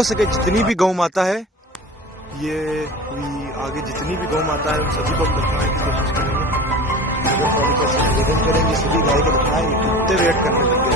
हो सके जितनी भी गौ माता है, ये हुई आगे जितनी भी गौ माता है उन सभी को हम दफनाने की कोशिश करेंगे। निवेदन करेंगे सभी गाय को दफनाएंगे, कुत्ते वेट करने लगे।